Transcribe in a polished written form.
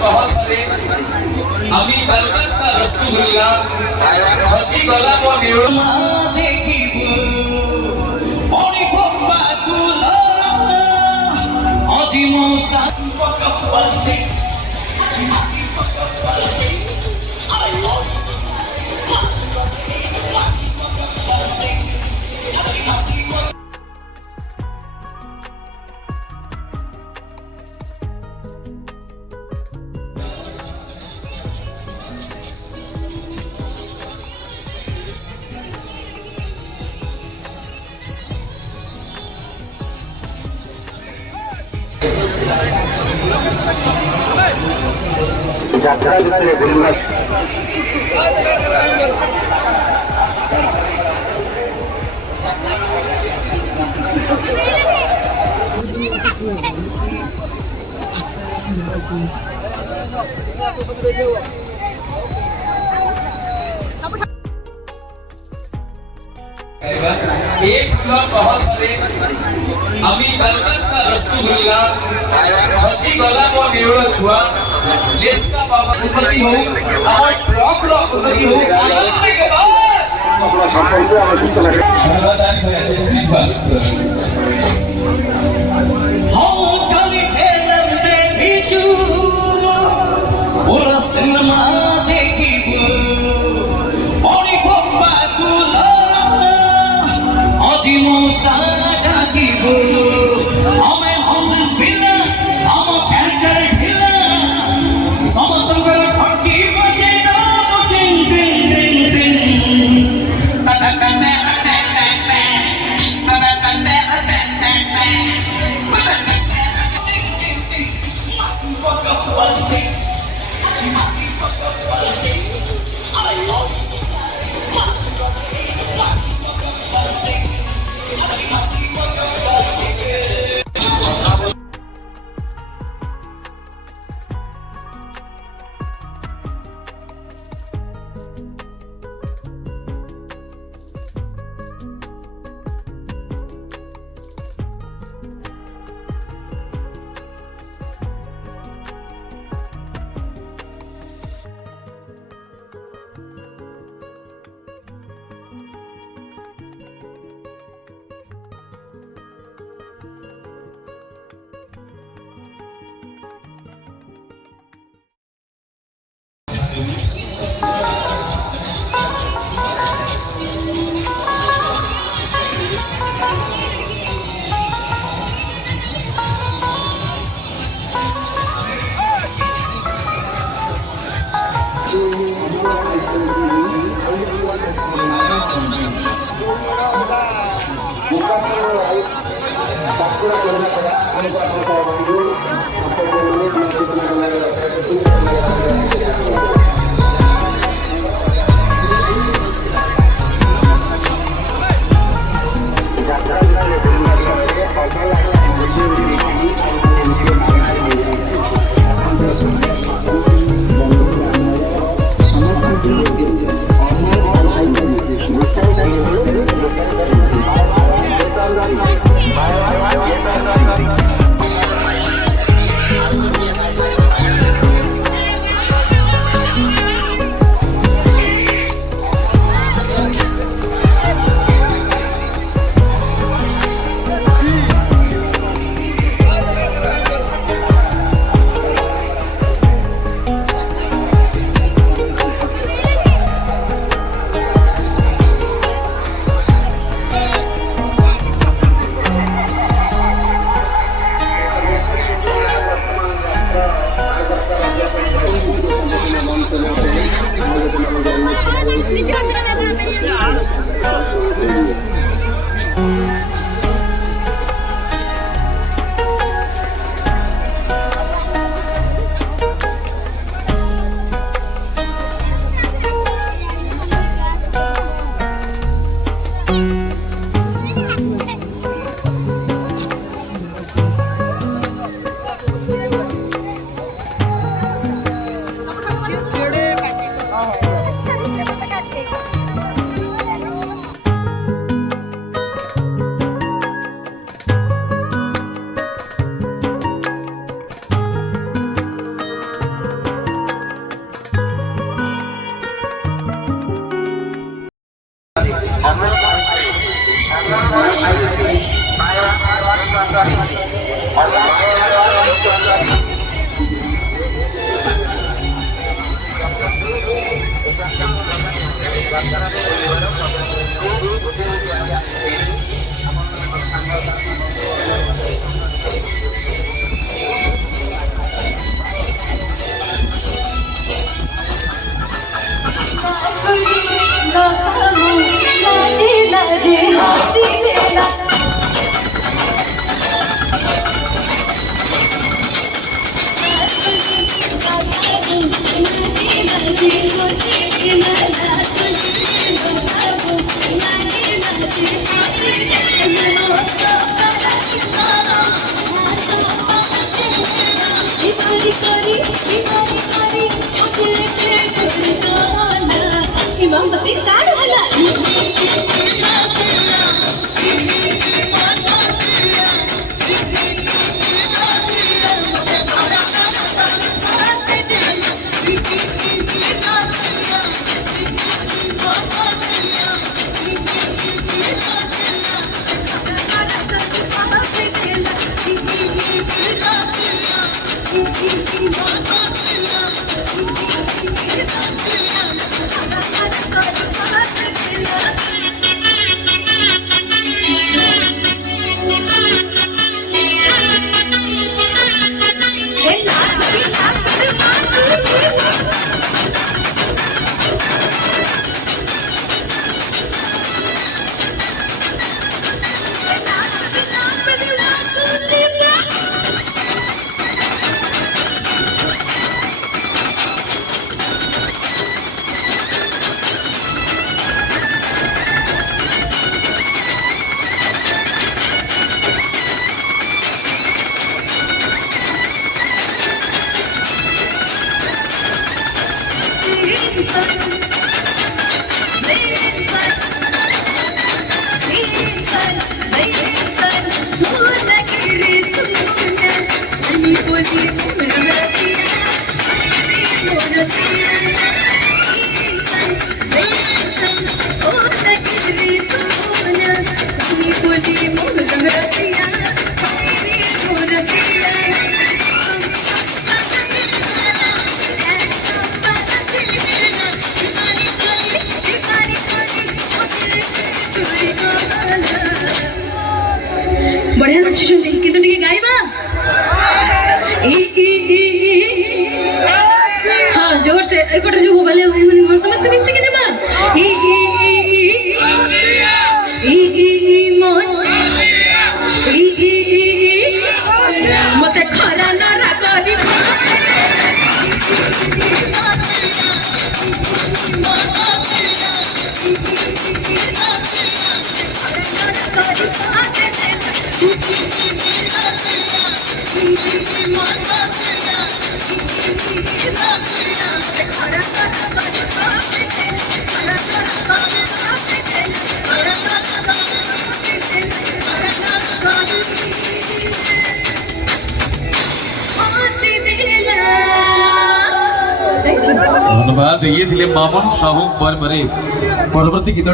बहुत আমি কলকাতা রসগোল্লা হজি গলা মনির দেখিব পরিভব বাকুলর আজি মৌসা পকপলসি আজি পকপলসি আই লভ ইউ যাত্রা লেভেল एक ब्लॉक बहुत আমি কলকাতা রসগোল্লা হজি গলা মনির ছুয়া দেশকা বাবা উন্নতি হোক আমার ব্লক উন্নতি হোক আনন্দে के बाद अपना संपर्क আমার শুনতে লাগে সর্বদাই হয়ে আছে বিবাস হাও কালি ফিল্ম দেখিছু পুরা সিনেমা দেখিব পরিভব বাকুলর আজি মৌসা ডাকিব আমি হাউসের ফিল্ম আমার ক্যারেক্টার ফিল্ম সমস্তঙ্গর ঠকি বাজে না টিং টিং টিং টিং बाबू लाजे लाजे हंसी देला इमामती काढ हला बढ़िया नाचुଛନ୍ତି କିନ୍ତୁ ଟିକେ ଗାଇବା हाँ जोर से एपटे जो वाले भाई मन समस्त मिस के जमा मते खरा ना करी धन्यवाद ये मामन साहू पर परवर्ती गीत